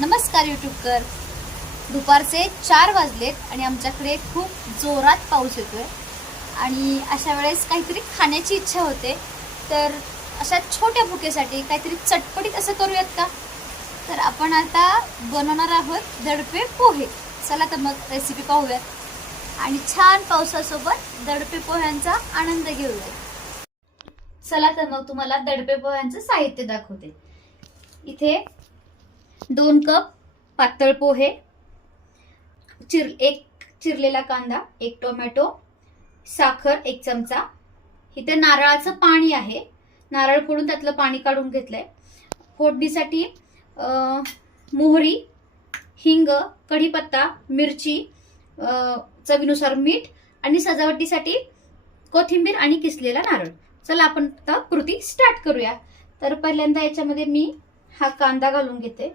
नमस्कार यूट्यूबकर. दुपारचे 4 वाजलेत आणि आमच्याकडे खूप जोरात पाऊस येतोय आणि अशा वेळेस काहीतरी खाण्याची इच्छा होते. तर अशा छोट्या भुकेसाठी काहीतरी चटपटीत असं करूयात का? तर आपण आता बनवणार आहोत दडपे पोहे. चला तर मग रेसिपी पाहूयात आणि छान पावसासोबत दडपे पोह्यांचा आनंद घेऊयात. चला तर मग तुम्हाला दडपे पोह्यांचं साहित्य दाखवते. इथे 2 कप पातळ पोहे, एक चिरलेला कांदा, 1 टोमॅटो, साखर 1 चमचा. इथे नारळाचं पाणी आहे, नारळ फोडून त्यातलं पाणी काढून घेतलंय. फोडणीसाठी मोहरी, हिंग, कढीपत्ता, मिरची, चवीनुसार मीठ आणि सजावटीसाठी कोथिंबीर आणि किसलेला नारळ. चला आपण आता कृती स्टार्ट करूया. तर पहिल्यांदा याच्यामध्ये मी हा कांदा घालून घेते,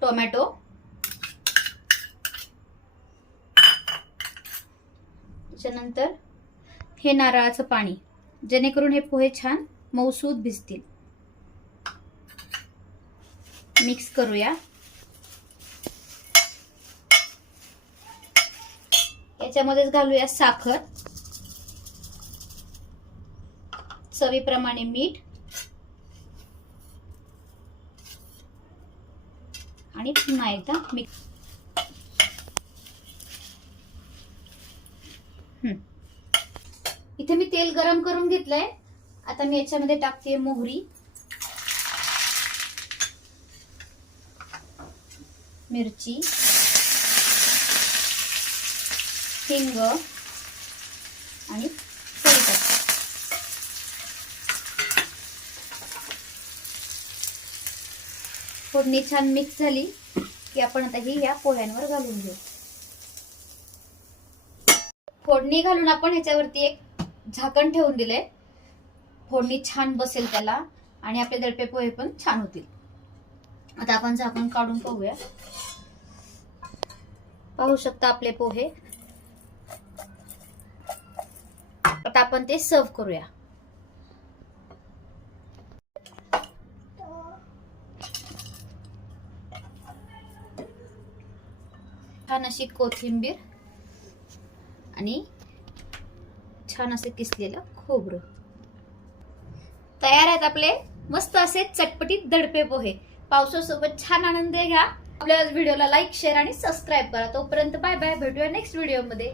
टोमॅटो, त्याच्यानंतर हे नारळाचं पाणी, जेणेकरून हे पोहे छान मऊसूत भिजतील. मिक्स करूया. याच्यामध्येच घालूया साखर, चवीप्रमाणे मीठ आणि पुन्हा एकदा मिक्स. इथे मी तेल गरम करून घेतलंय. आता मी याच्यामध्ये टाकते मोहरी, मिरची, हिंग आणि कढीपत्ता. फोडणी छान मिक्स झाली की आपण आता ही या पोह्यांवर घालून घेऊ. फोडणी घालून आपण ह्याच्यावरती एक झाकण ठेवून दिलंय. फोडणी छान बसेल त्याला आणि आपले दडपे पोहे पण छान होतील. आता आपण झाकण काढून पाहूया. पाहू शकता आपले पोहे. आता आपण ते सर्व करूया. छान अशी कोथिंबीर आणि छान असे किसलेलं खोबरं. तयार आहेत आपले मस्त असे चटपटीत दडपे पोहे. पावसासोबत छान आनंद घ्या. आपल्या व्हिडिओला लाईक, शेअर आणि सबस्क्राईब करा. तोपर्यंत बाय बाय. भेटूया नेक्स्ट व्हिडिओ मध्ये.